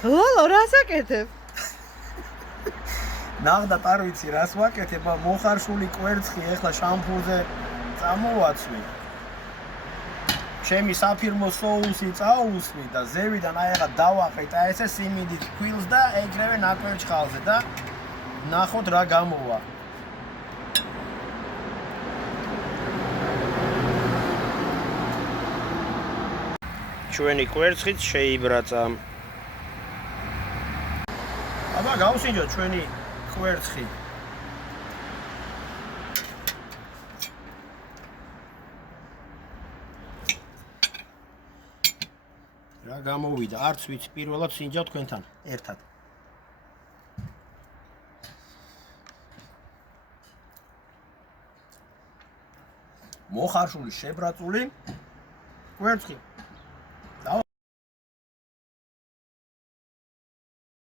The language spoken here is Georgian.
ლოლო, რას აკეთებ? ნახდათ არ ვიცი რას ვაკეთებ, მოხარშული კვერცხი ეხლა შამპურზე წამოვაცვი. ჩემი საფირმო соуსი წაუსვი და ზევიდან აი ახლა დავაყრით აი ესე სიმინდით ქვილს და ეგრევე ნაკვერჩხალზე და ნახოთ რა გამოვა. ჩვენი კვერცხიც შეიბრაცა. აბა გავსინჯოთ ჩვენი კვერცხი. რა გამოვიდა? არც ვიცი, პირველად სინჯავ თქვენთან ერთად. მოხარშული შებრაწული კვერცხი